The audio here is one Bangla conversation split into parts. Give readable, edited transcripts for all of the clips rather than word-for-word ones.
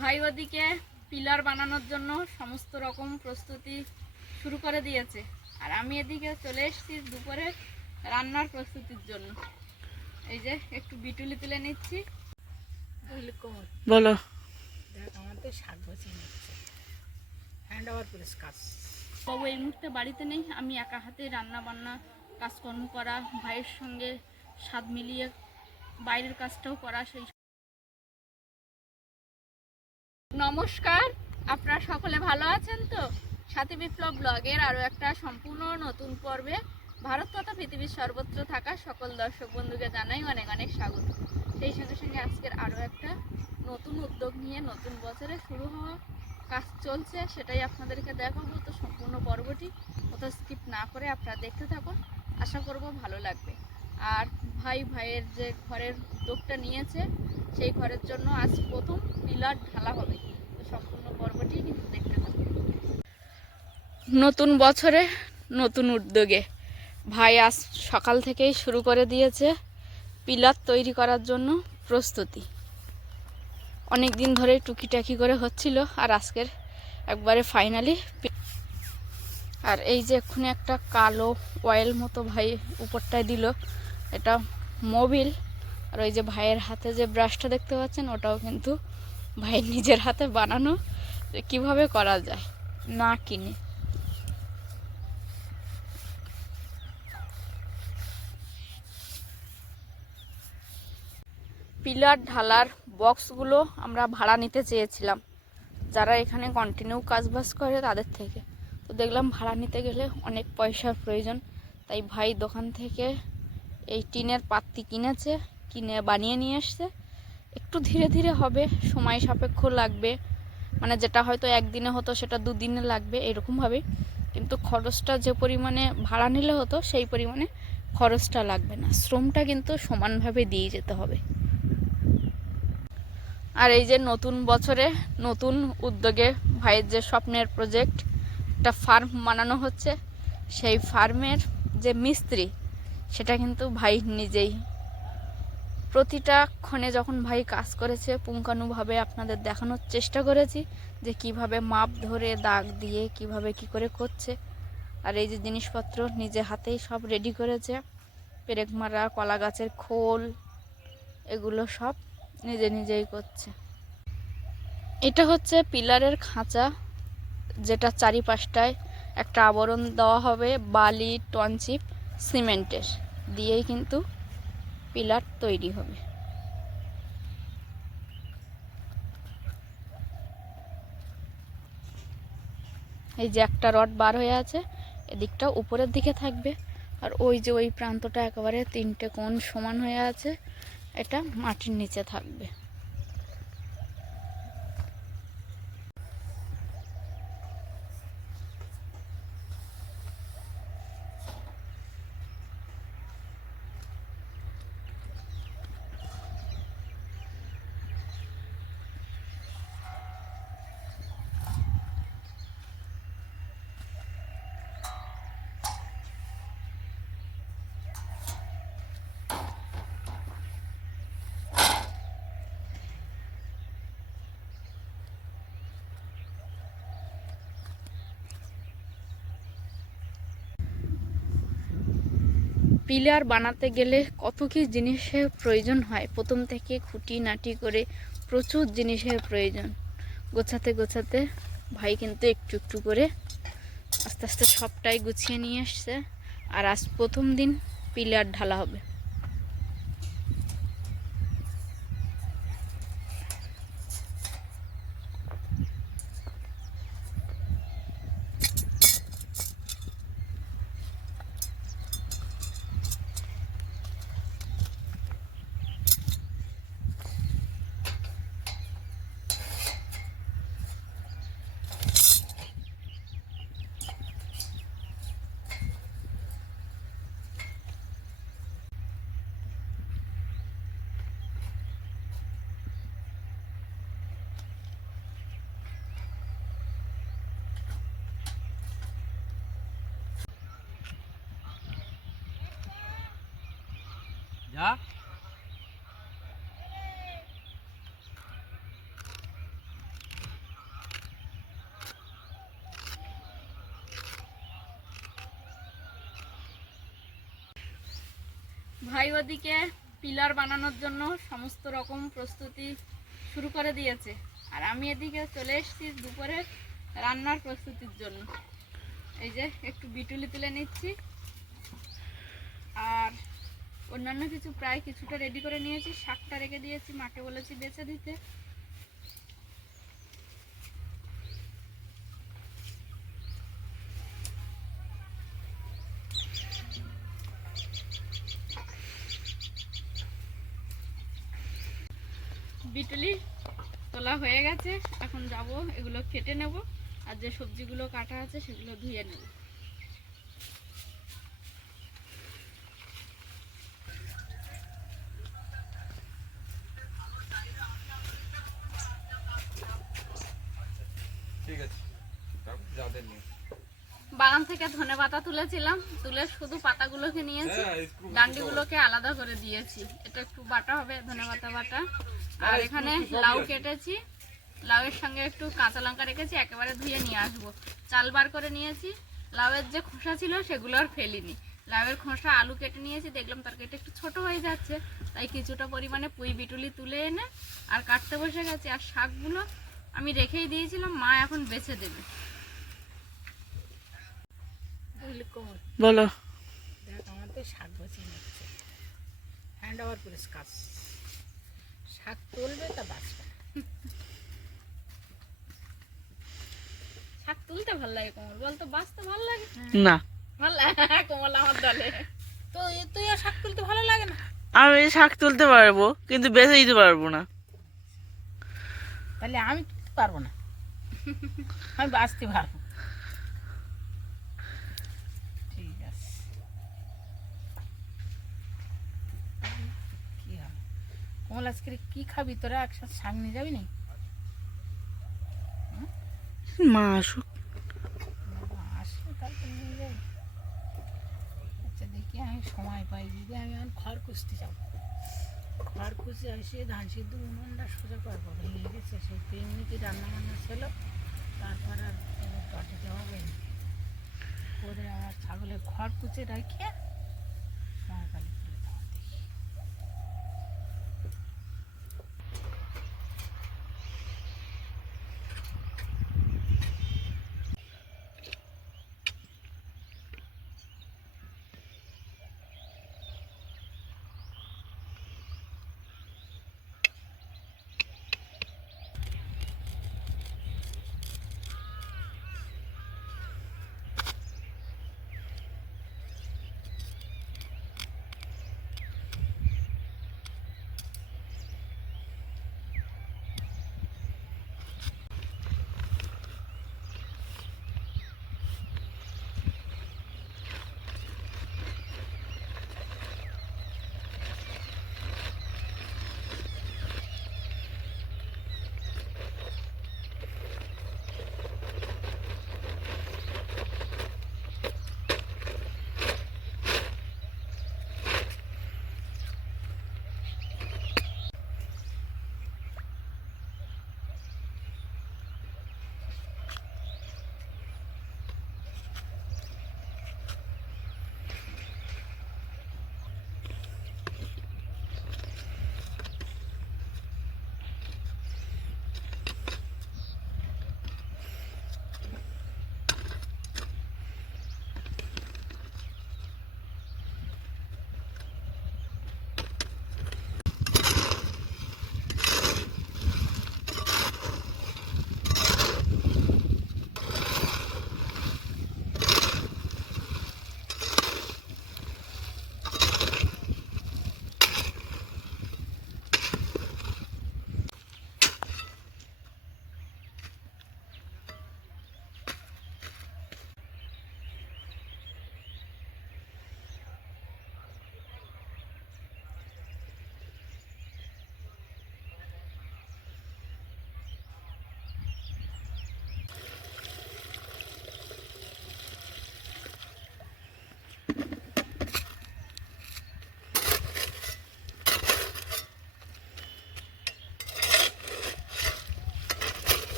ভাই ওদিকে পিলার বানানোর জন্য সমস্ত রকম প্রস্তুতি শুরু করে দিয়েছে, আর আমি এদিকে চলে এসেছি দুপুরে রান্নার প্রস্তুতির জন্য। এই যে একটু বিটুলি তুলে নিচ্ছি। বলো। আমাদের শাক বাছিয়ে নিচ্ছে, হ্যান্ড ওভার প্রেস কাজ। বাবু এই মুহূর্তে বাড়িতে নেই, আমি একা হাতে রান্না বান্না কাজকর্ম করা, ভাইয়ের সঙ্গে স্বাদ মিলিয়ে বাইরের কাজটাও করা। সেই নমস্কার, আপনারা সকলে ভালো আছেন তো? সাথী বিপ্লব ব্লগের আরও একটা সম্পূর্ণ নতুন পর্বে ভারত তথা পৃথিবীর সর্বত্র থাকা সকল দর্শক বন্ধুকে জানাই অনেক অনেক স্বাগত। সেই সঙ্গে সঙ্গে আজকের আরও একটা নতুন উদ্যোগ নিয়ে নতুন বছরে শুরু হওয়া কাজ চলছে, সেটাই আপনাদেরকে দেখাবো। তো সম্পূর্ণ পর্বটি কোথাও স্কিপ না করে আপনারা দেখতে থাকুন, আশা করব ভালো লাগবে। আর ভাইয়ের যে ঘরের উদ্যোগটা নিয়েছে, সেই ঘরের জন্য আজ প্রথম পিলার ঢালা হবে। তো সম্পূর্ণ পর্বটি কিন্তু দেখতে থাকুন। নতুন বছরে নতুন উদ্যোগে ভাই আজ সকাল থেকেই শুরু করে দিয়েছে পিলার তৈরি করার জন্য প্রস্তুতি। অনেক দিন ধরে টুকিটাকি করে হচ্ছিল, আর আজকের একবারে ফাইনালি। আর এই যে এক্ষুনি একটা কালো অয়েল মতো ভাই উপরটায় দিল, এটা মোবিল। আর ওই যে ভাইয়ের হাতে যে ব্রাশটা দেখতে পাচ্ছেন, ওটাও কিন্তু ভাইয়ের নিজের হাতে বানানো। কিভাবে করা যায় না কিনে। পিলার ঢালার বক্সগুলো আমরা ভাড়া নিতে চেয়েছিলাম, যারা এখানে কন্টিনিউ কাজবাজ করে তাদের থেকে। তো দেখলাম ভাড়া নিতে গেলে অনেক পয়সার প্রয়োজন, তাই ভাই দোকান থেকে এই টিনের পাত্তি কিনেছে, কিনে বানিয়ে নিয়ে এসছে। একটু ধীরে ধীরে হবে, সময় সাপেক্ষ লাগবে, মানে যেটা হয়তো একদিনে হতো সেটা দুদিনে লাগবে এরকমভাবে। কিন্তু খরচটা যে পরিমাণে ভাড়া নিলে হতো সেই পরিমাণে খরচটা লাগবে না, শ্রমটা কিন্তু সমানভাবে দিয়ে যেতে হবে। আর এই যে নতুন বছরে নতুন উদ্যোগে ভাইয়ের যে স্বপ্নের প্রজেক্ট, একটা ফার্ম বানানো হচ্ছে, সেই ফার্মের যে মিস্ত্রি সেটা কিন্তু ভাই নিজেই। প্রতিটা ক্ষণে যখন ভাই কাজ করেছে পুঙ্খানুভাবে আপনাদের দেখানোর চেষ্টা করেছি যে কিভাবে মাপ ধরে দাগ দিয়ে কিভাবে কি করে করছে। আর এই যে জিনিসপত্র নিজে হাতেই সব রেডি করেছে, পেরেক মারা, কলা গাছের খোল, এগুলো সব নিজেই করছে। এটা হচ্ছে পিলারের খাঁচা, যেটা চারিপাশটায় একটা আবরণ দেওয়া হবে বালি, টনচিপ, সিমেন্টের দিয়েই কিন্তু পিলার তৈরি হবে। এই যে একটা রড বার হয়ে আছে, এদিকটা উপরের দিকে থাকবে, আর ওই যে ওই প্রান্তটা একেবারে তিনটে কোণ সমান হয়ে আছে, এটা মাটির নিচে থাকবে। পিলার বানাতে গেলে কত কি জিনিসের প্রয়োজন হয়, প্রথম থেকে খুঁটিনাটি করে প্রচুর জিনিসের প্রয়োজন। গোছাতে গোছাতে ভাই কিন্তু একটু একটু করে আস্তে আস্তে সবটাই গুছিয়ে নিয়ে আসছে। আর আজ প্রথম দিন পিলার ঢালা হবে। ভাই ওদিকে পিলার বানানোর জন্য সমস্ত রকম প্রস্তুতি শুরু করে দিয়েছে, আর আমি এদিকে চলে এসেছি দুপুরে রান্নার প্রস্তুতির জন্য। এই যে একটু বিটুলি তুলে নিচ্ছি, আর অন্যান্য কিছু প্রায় কিছুটা রেডি করে নিয়েছি। শাকটা রেখে দিয়েছি, মাকে বলেছি বেছে দিতে। বিটুলি তোলা হয়ে গেছে, এখন যাব এগুলো কেটে নেব, আর যে সবজিগুলো কাটা আছে সেগুলো ধুয়ে নেব। ঠিক আছে, যাদের নিয়ে বাগান থেকে ধনেপাতা তুলেছিলাম, তুলে শুধু পাতাগুলোকে নিয়েছি, ডান্ডিগুলোকে আলাদা করে দিয়েছি। এটা একটু বাটা হবে, ধনেপাতা বাটা। আর এখানে লাউ কেটেছি, লাউয়ের সঙ্গে একটু কাঁচা লঙ্কা রেখেছি, একেবারে ধুয়ে নিয়ে আসবো। চাল বার করে নিয়েছি, লাউয়ের যে খোসা ছিল সেগুলো আর ফেলিনি। লাউয়ের খোসা আলু কেটে নিয়েছি, দেখলাম তরকারিটা একটু ছোট হয়ে যাচ্ছে, তাই কিছুটা পরিমাণে পুঁই বিটুলি তুলে এনে আর কাটতে বসে গেছি। আর শাকগুলো আমি রেখেই দিয়েছিলাম, মা এখন বেছে দেবে। বুঝলি কোমল, বলো। দেখ আমার তো শাক বসিয়ে নিচ্ছে, হ্যান্ড ওভার পুলিশ কাজ। শাক তুলবে তা বাঁচবে। শাক তুলতে ভালো লাগে কোমল, বলতো বাঁচতে ভালো লাগে না, ভালো লাগে কোমল আমার দলে। তো তুই আর শাক তুলতে ভালো লাগে না? আমি শাক তুলতে পারবো কিন্তু বেছে দিতে পারবো না। তাহলে আমি তুলতে পারবো না, আমি বাঁচতে পারবো। ঠিক আছে, কি হবে কোমল, আজকে কি খাবি তোরা? একসাথে শাক নিয়ে যাবি না? মা আসুক। আসলে তারপর নিয়ে যাই। আচ্ছা দেখি, আমি সময় পাই যদি আমি এখন খড় কুচতে যাবো। খড় কুচে এসে ধান সিদ্ধ উনুনটা সোজা করবো, ভেঙে গেছে। সেই এমনিতে রান্না বান্না ছিল, তারপর আর টটে যাওয়া হয়নি। করে আমার ছাগলের খড় কুচে রেখে সময় পালি তুলে দেওয়া দেখি।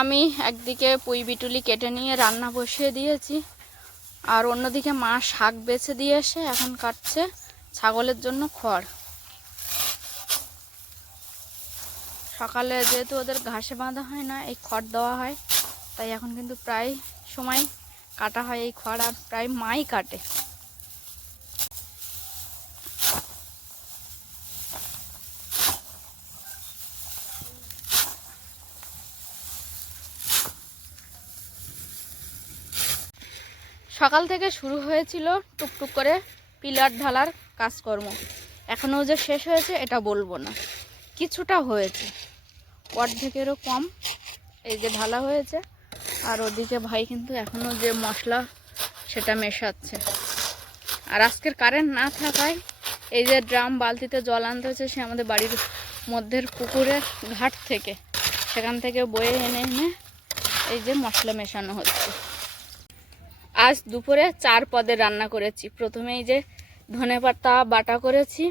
আমি একদিকে পুঁই বিটুলি কেটে নিয়ে রান্না বসিয়ে দিয়েছি, আর অন্যদিকে মা শাক বেছে দিয়ে এসে এখন কাটছে ছাগলের জন্য খড়। সকালে যেহেতু ওদের ঘাসে বাঁধা হয় না, এই খড় দেওয়া হয়, তাই এখন কিন্তু প্রায় সময় কাটা হয় এই খড়, আর প্রায় মাই কাটে। সকাল থেকে শুরু হয়েছিল টুকটুক করে পিলার ঢালার কাজকর্ম। এখনও যে শেষ হয়েছে এটা বলবো না, কিছুটা হয়েছে, অর্ধেকেরও কম। এই যে ঢালা হয়েছে, আর ওদিকে ভাই কিন্তু এখনও যে মশলা সেটা মেশাচ্ছে। আর আজকের কারেন্ট না থাকায় এই যে ড্রাম বালতিতে জল আনতে হয়েছে, সে আমাদের বাড়ির মধ্যের পুকুরের ঘাট থেকে, সেখান থেকে বয়ে এনে এনে এই যে মশলা মেশানো হচ্ছে। আজ দুপুরে 4 পদের রান্না করেছি। প্রথমে এই যে ধনেপাতা বাটা করেছি,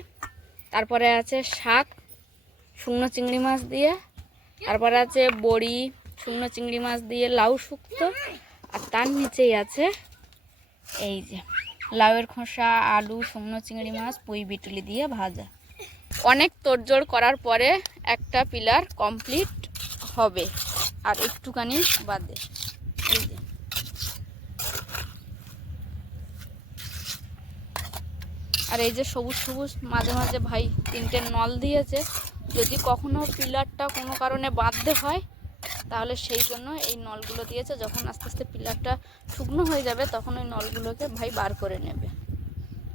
তারপরে আছে শাক শুকনো চিংড়ি মাছ দিয়ে, তারপরে আছে বড়ি শুকনো চিংড়ি মাছ দিয়ে লাউ শুক্তো, আর তার নিচেই আছে এই যে লাউয়ের খোসা, আলু, শুকনো চিংড়ি মাছ, পুঁই বিটুলি দিয়ে ভাজা। অনেক তোড়জোড় করার পরে একটা পিলার কমপ্লিট হবে, আর একটুখানি বাদে। এই যে আর এই যে সবুজ সবুজ মাঝে মাঝে ভাই 3টে নল দিয়েছে, যদি কখনো পিলারটা কোনো কারণে বাঁধতে হয় তাহলে সেই জন্য এই নলগুলো দিয়েছে। যখন আস্তে আস্তে পিলারটা শুকনো হয়ে যাবে তখন ওই নলগুলোকে ভাই বার করে নেবে,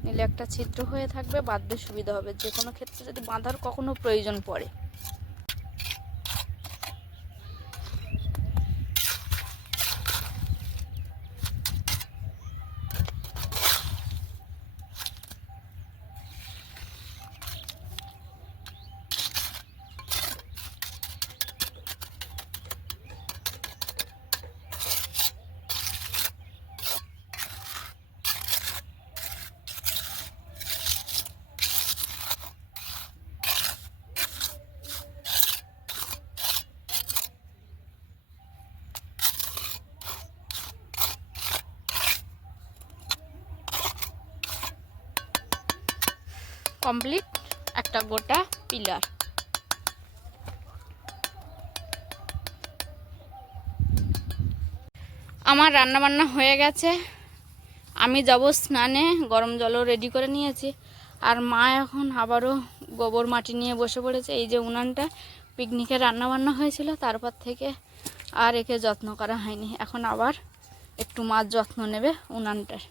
নিলে একটা ছিদ্র হয়ে থাকবে, বাঁধতে সুবিধা হবে যে কোনো ক্ষেত্রে যদি বাঁধার কখনো প্রয়োজন পড়ে। কমপ্লিট একটা গোটা পিলার। আমার রান্না বান্না হয়ে গেছে, আমি যাব স্নানে, গরম জলও রেডি করে নিয়েছি। আর মা এখন আবারও গোবর মাটি নিয়ে বসে পড়েছে। এই যে উনানটা পিকনিকে রান্না বান্না হয়েছিল, তারপর থেকে আর একে যত্ন করা হয়নি, এখন আবার একটু মাছ যত্ন নেবে উনানটার।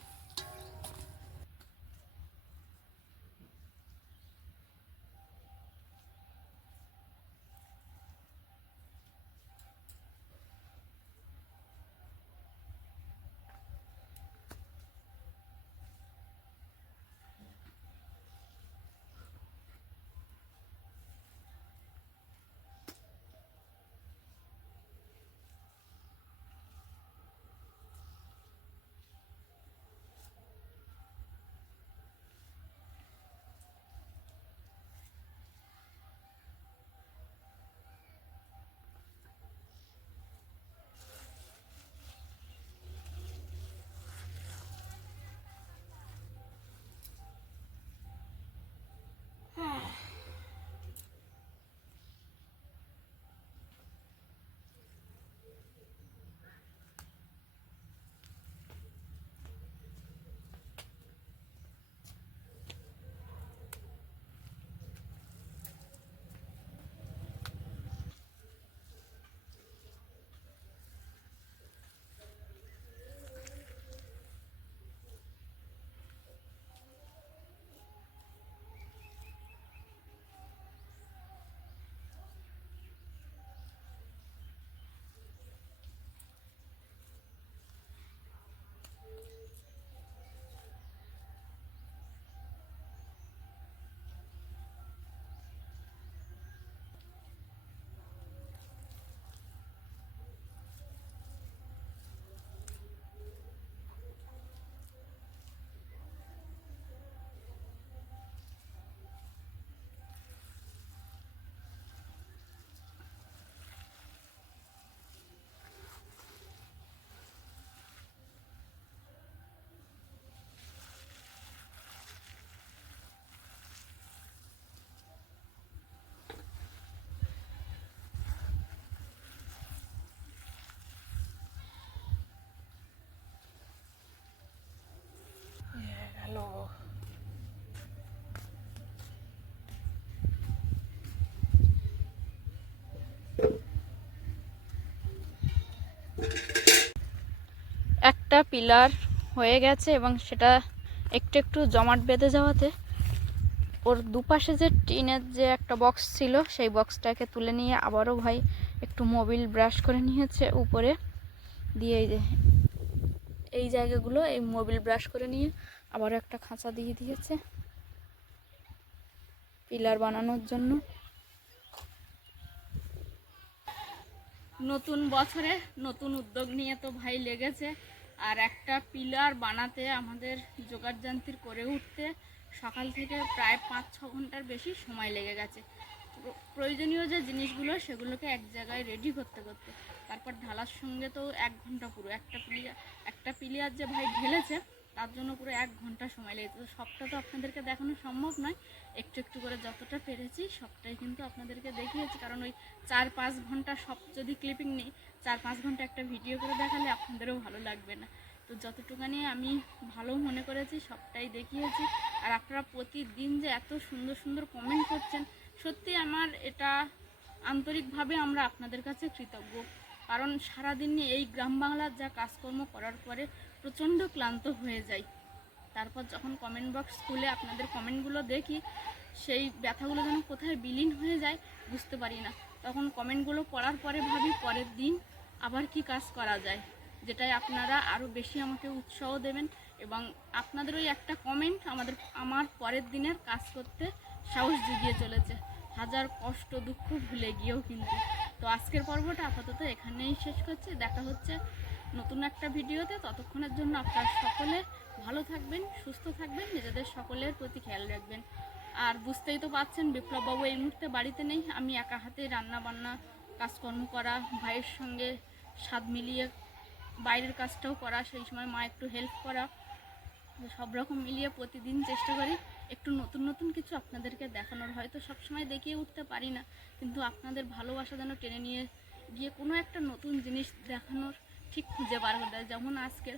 একটা পিলার হয়ে গেছে এবং সেটা একটু একটু জমাট বেঁধে যাওয়াতে ওর দুপাশে যে টিনের যে একটা বক্স ছিল সেই বক্সটাকে তুলে নিয়ে আবারও ভাই একটু মোবিল ব্রাশ করে নিয়েছে উপরে দিয়ে এই জায়গাগুলো এই মোবিল ব্রাশ করে নিয়ে আবারও একটা খাঁচা দিয়ে দিয়েছে পিলার বানানোর জন্য। নতুন বছরে নতুন উদ্যোগ নিয়ে তো ভাই লেগেছে, আর একটা পিলার বানাতে আমাদের জোগাড় যন্ত্র করে উঠতে সকাল থেকে প্রায় 5-6 ঘন্টার বেশি সময় লেগে গেছে। প্রয়োজনীয় যে জিনিসগুলো সেগুলোকে এক জায়গায় রেডি করতে করতে তারপর ঢালার সঙ্গে তো 1 ঘন্টা পুরো একটা পিলার যে ভাই ঢেলেছে তার জন্য পুরো 1 ঘন্টা সময় লেগেছে। তো সবটা তো আপনাদেরকে দেখানো সম্ভব নয়, একটু একটু করে যতটা পেরেছি সবটাই কিন্তু আপনাদেরকে দেখিয়েছি, কারণ ওই 4-5 ঘন্টা সব যদি ক্লিপিং নিই 4-5 ঘন্টা একটা ভিডিও করে দেখালে আপনাদেরও ভালো লাগবে না। তো যতটুকুনি আমি ভালো মনে করেছি সবটাই দেখিয়েছি। আর আপনারা প্রতিদিন যে এত সুন্দর সুন্দর কমেন্ট করছেন, সত্যি আমার এটা আন্তরিকভাবে আমরা আপনাদের কাছে কৃতজ্ঞ। কারণ সারাদিন এই গ্রাম বাংলার যা কাজকর্ম করার পরে প্রচণ্ড ক্লান্ত হয়ে যাই, তারপর যখন কমেন্ট বক্স খুলে আপনাদের কমেন্টগুলো দেখি সেই ব্যথাগুলো যেন কোথায় বিলীন হয়ে যায় বুঝতে পারি না। তখন কমেন্টগুলো পড়ার পরে ভাবি পরের দিন আবার কি কাজ করা যায়, যেটাই আপনারা আরও বেশি আমাকে উৎসাহ দেবেন এবং আপনাদের ওই একটা কমেন্ট আমার পরের দিনের কাজ করতে সাহস জুগিয়ে চলেছে, হাজার কষ্ট দুঃখ ভুলে গিয়েও কিন্তু। তো আজকের পর্বটা আপাতত এখানেই শেষ করছি, দেখা হচ্ছে নতুন একটা ভিডিওতে। ততক্ষণের জন্য আপনারা সকলে ভালো থাকবেন, সুস্থ থাকবেন, নিজেদের সকলের প্রতি খেয়াল রাখবেন। আর বুঝতেই তো পারছেন বিপ্লববাবু এই মুহূর্তে বাড়িতে নেই, আমি একা হাতে রান্না বান্না কাজকর্ম করা, ভাইয়ের সঙ্গে স্বাদ মিলিয়ে বাইরের কাজটাও করা, সেই সময় মা একটু হেল্প করা, সব রকম মিলিয়ে প্রতিদিন চেষ্টা করি একটু নতুন নতুন কিছু আপনাদেরকে দেখানোর। হয়তো সবসময় দেখিয়ে উঠতে পারি না, কিন্তু আপনাদের ভালোবাসা যেন টেনে নিয়ে গিয়ে কোনো একটা নতুন জিনিস দেখানোর ঠিক খুঁজে বার করে দেয়। যেমন আজকে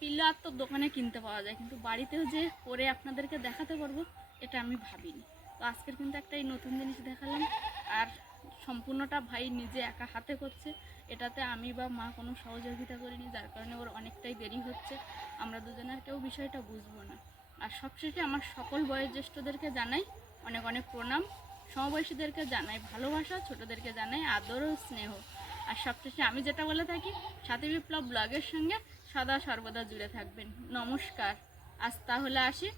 পিলার তো দোকানে কিনতে পাওয়া যায়, কিন্তু বাড়িতেও যে করে আপনাদেরকে দেখাতে পারবো এটা আমি ভাবিনি। তো আজকের কিন্তু একটা এই নতুন জিনিস দেখালাম, আর সম্পূর্ণটা ভাই নিজে একা হাতে করছে, এটাতে আমি বা মা কোনো সহযোগিতা করিনি, যার কারণে ওর অনেকটাই দেরি হচ্ছে, আমরা দুজনের কেউ বিষয়টা বুঝবো না। আর সবশেষে আমার সকল বয়োজ্যেষ্ঠদেরকে জানাই অনেক অনেক প্রণাম, সমবয়সীদেরকে জানাই ভালোবাসা, ছোটদেরকে জানাই আদর ও স্নেহ। আর সবশেষে আমি যেটা বলে থাকি, সাথী বিপ্লব ব্লগের সঙ্গে সদা সর্বদা জুড়ে থাকবেন। নমস্কার, আজ তাহলে আসি।